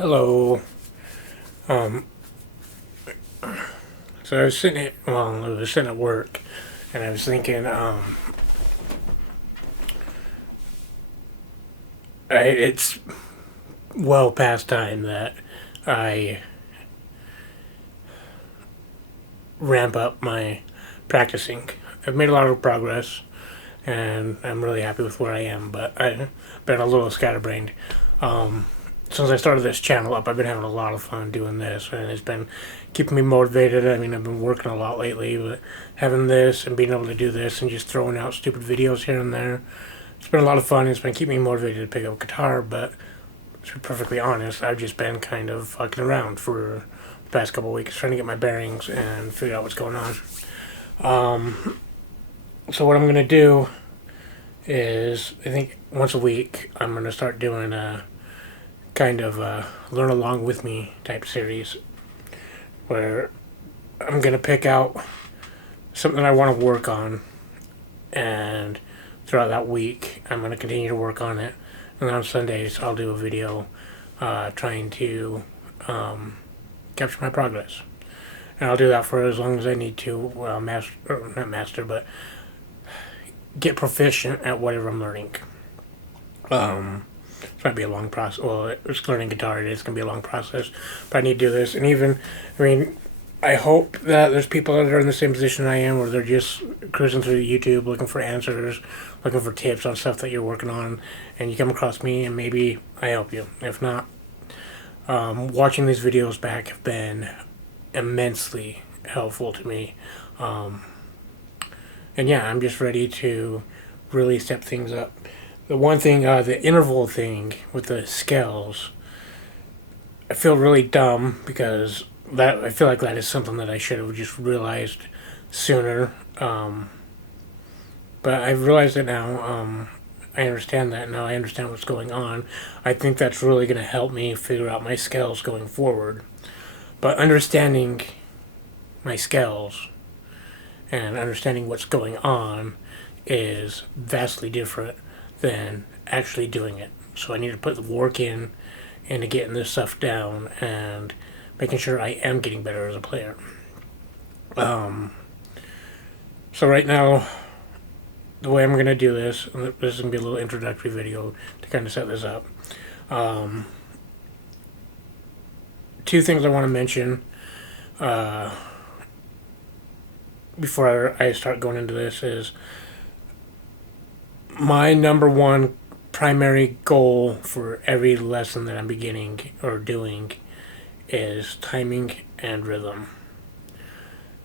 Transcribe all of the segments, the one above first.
Hello. Um, so I was sitting at work, and I was thinking, it's well past time that I ramp up my practicing. I've made a lot of progress, and I'm really happy with where I am, but I've been a little scatterbrained. Um, since I started this channel up, I've been having a lot of fun doing this, and it's been keeping me motivated. I mean, I've been working a lot lately, but having this and being able to do this and just throwing out stupid videos here and there, it's been a lot of fun. It's been keeping me motivated to pick up guitar, but to be perfectly honest, I've just been kind of fucking around for the past couple of weeks, trying to get my bearings and figure out what's going on. So what I'm gonna do is, I think once a week, I'm gonna start doing a kind of learn along with me type series where I'm gonna pick out something I want to work on, and throughout that week, I'm gonna continue to work on it. And then on Sundays, I'll do a video trying to capture my progress. And I'll do that for as long as I need to, not master, but get proficient at whatever I'm learning. It might be a long process. Well, it's learning guitar. It's going to be a long process, but I need to do this. And even, I mean, I hope that there's people that are in the same position I am, where they're just cruising through YouTube looking for answers, looking for tips on stuff that you're working on, and you come across me, and maybe I help you. If not, watching these videos back have been immensely helpful to me. And yeah, I'm just ready to really step things up. The one thing, the interval thing with the scales, I feel really dumb because I feel like that is something that I should have just realized sooner. But I've realized it now. I understand that now. I understand what's going on. I think that's really going to help me figure out my scales going forward. But understanding my scales and understanding what's going on is vastly different than actually doing it. So I need to put the work in into getting this stuff down and making sure I am getting better as a player. So right now, the way I'm going to do this is going to be a little introductory video to kind of set this up. Two things I want to mention before I start going into this is my number one primary goal for every lesson that I'm beginning or doing is timing and rhythm.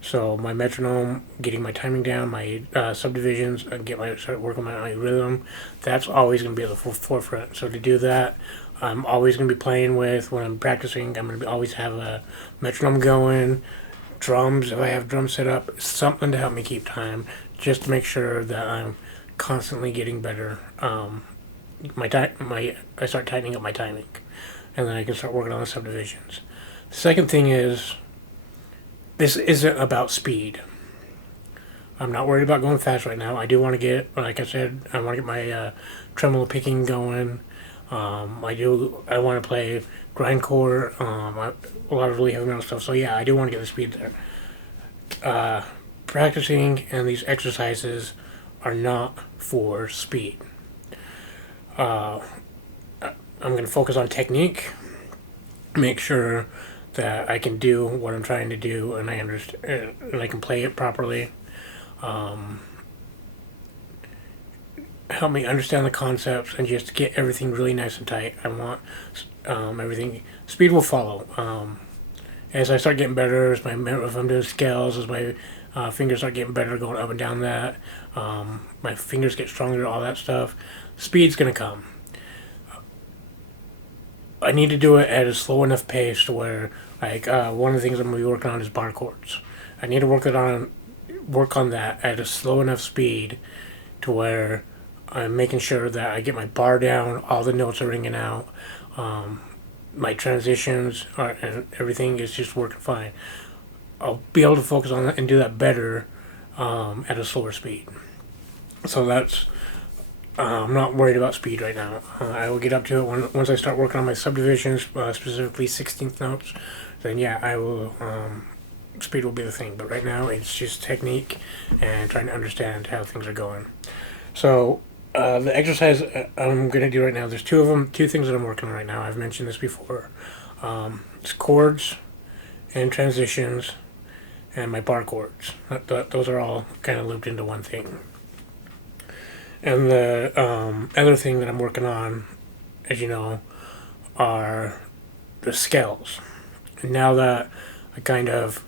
So my metronome, getting my timing down, my subdivisions, and start working on my rhythm, that's always going to be at the forefront. So to do that, I'm always going to be playing with, when I'm practicing, I'm going to always have a metronome going, drums, if I have drums set up, something to help me keep time, just to make sure that I'm constantly getting better. I start tightening up my timing, and then I can start working on the subdivisions. The second thing is, this isn't about speed. I'm not worried about going fast right now. I do want to get, like I said, I want to get my tremolo picking going. I want to play grindcore, a lot of really heavy metal stuff. So yeah, I do want to get the speed there. Practicing and these exercises are not for speed. I'm going to focus on technique, make sure that I can do what I'm trying to do, and I understand, and I can play it properly. Help me understand the concepts and just get everything really nice and tight. I want everything. Speed will follow. As I start getting better, if I'm doing scales, as my fingers start getting better, going up and down that, my fingers get stronger, all that stuff, speed's gonna come. I need to do it at a slow enough pace to where, like, one of the things I'm gonna be working on is bar chords. I need to work on that at a slow enough speed to where I'm making sure that I get my bar down, all the notes are ringing out, my transitions and everything is just working fine. I'll be able to focus on that and do that better at a slower speed. So that's I'm not worried about speed right now. I will get up to it once I start working on my subdivisions, specifically 16th notes. Then yeah, I will. Speed will be the thing, but right now it's just technique and trying to understand how things are going. So the exercise I'm going to do right now, there's two of them, two things that I'm working on right now. I've mentioned this before. It's chords and transitions and my bar chords. Those are all kind of looped into one thing. And the other thing that I'm working on, as you know, are the scales. And now that I kind of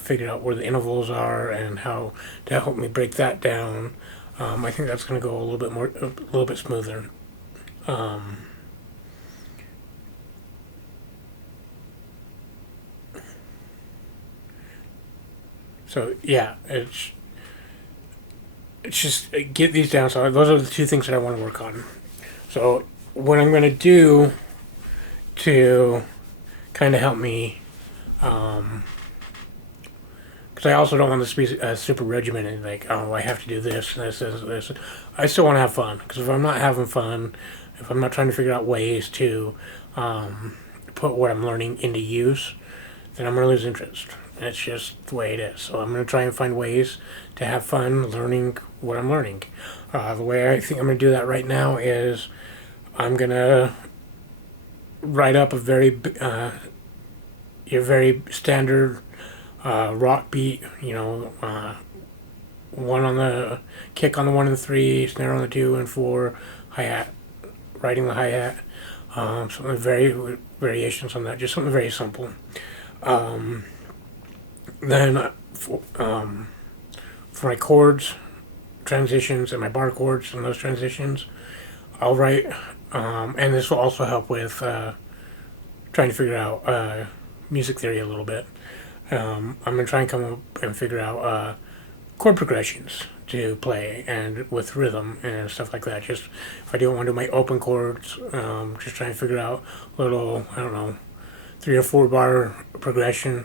figured out where the intervals are and how to help me break that down, I think that's going to go a little bit smoother. So yeah, it's just get these down. So those are the two things that I want to work on. So what I'm going to do to kind of help me, because I also don't want this to be super regimented, like, oh, I have to do this and this. I still want to have fun, because if I'm not having fun, if I'm not trying to figure out ways to put what I'm learning into use, then I'm going to lose interest. And it's just the way it is. So I'm going to try and find ways to have fun learning what I'm learning. The way I think I'm going to do that right now is I'm going to write up your very standard rock beat, one on the kick on the 1 and 3, snare on the 2 and 4, hi-hat, riding the hi-hat, something very variations on that, just something very simple. Then for my chords, transitions, and my bar chords and those transitions, I'll write, and this will also help with trying to figure out music theory a little bit. I'm going to try and come up and figure out chord progressions to play and with rhythm and stuff like that. Just if I don't want to do my open chords, just trying to figure out a little, I don't know, 3 or 4 bar progression,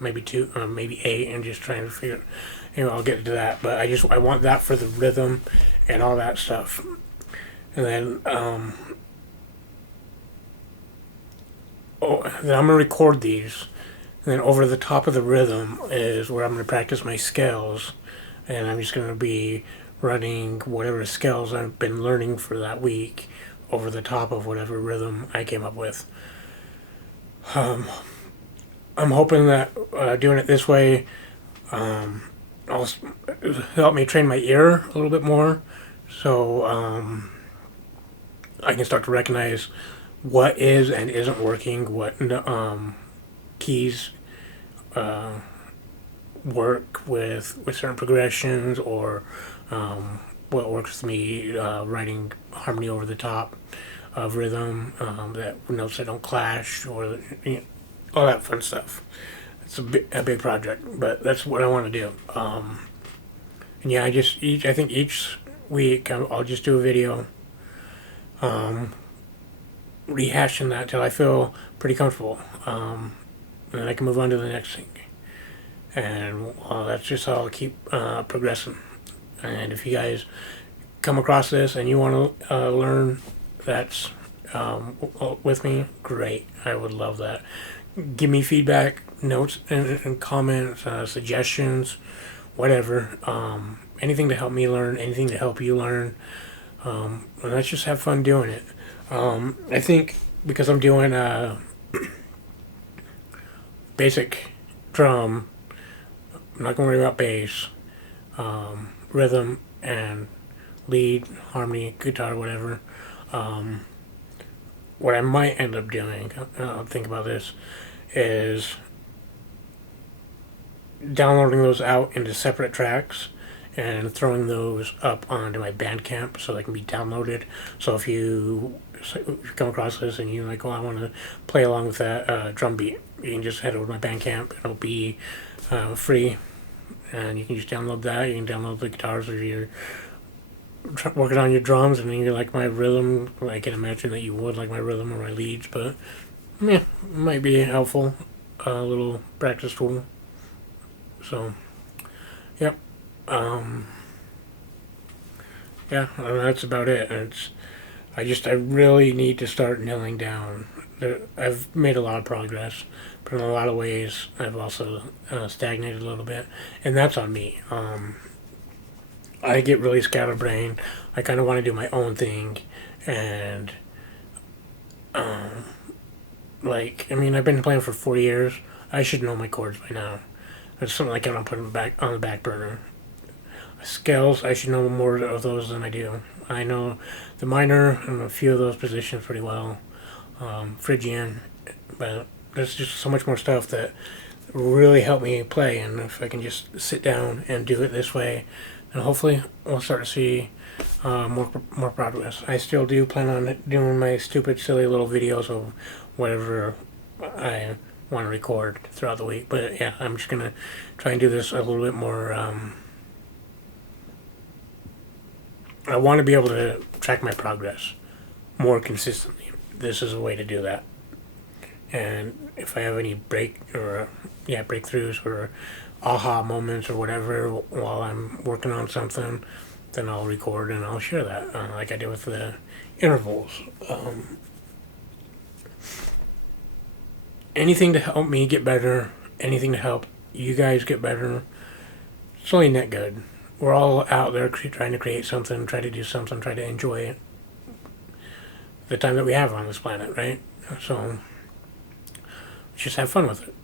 maybe 2, maybe 8, and just trying to figure. I'll get to that, but I want that for the rhythm and all that stuff, and then then I'm gonna record these. And then over the top of the rhythm is where I'm going to practice my scales. And I'm just going to be running whatever scales I've been learning for that week over the top of whatever rhythm I came up with. I'm hoping that doing it this way will help me train my ear a little bit more. So I can start to recognize what is and isn't working, what keys work with certain progressions, or what works with me writing harmony over the top of rhythm, that notes that don't clash, or all that fun stuff. It's a big project, but that's what I want to do. And yeah, I think each week I'll just do a video rehashing that till I feel pretty comfortable. And then I can move on to the next thing. And that's just how I'll keep progressing. And if you guys come across this and you want to learn that's with me, great. I would love that. Give me feedback, notes, and comments, suggestions, whatever. Anything to help me learn, anything to help you learn. And let's just have fun doing it. I think because I'm doing basic drum, I'm not going to worry about bass, rhythm, and lead, harmony, guitar, whatever. What I might end up doing, think about this, is downloading those out into separate tracks and throwing those up onto my Bandcamp so they can be downloaded. So if you come across this and you're like, oh, I want to play along with that drum beat, you can just head over to my Bandcamp. It'll be free, and you can just download that. You can download the guitars if you're working on your drums and then you like my rhythm. I can imagine that you would like my rhythm or my leads, but yeah, it might be helpful, a little practice tool. So, yep. yeah, that's about it. I really need to start nailing down. I've made a lot of progress, but in a lot of ways, I've also stagnated a little bit, and that's on me. I get really scatterbrained. I kind of want to do my own thing, and like, I mean, I've been playing for 4 years. I should know my chords by now. It's something like I don't put them back on the back burner. Scales, I should know more of those than I do. I know the minor and a few of those positions pretty well. Phrygian, but there's just so much more stuff that really help me play. And if I can just sit down and do it this way, then hopefully we'll start to see more progress. I still do plan on doing my stupid, silly little videos of whatever I want to record throughout the week. But yeah, I'm just gonna try and do this a little bit more. I want to be able to track my progress more consistently. This is a way to do that. And if I have any breakthroughs or aha moments or whatever while I'm working on something, then I'll record and I'll share that, like I did with the intervals. Anything to help me get better, anything to help you guys get better, it's only net good. We're all out there trying to create something, try to do something, try to enjoy the time that we have on this planet, right? So just have fun with it.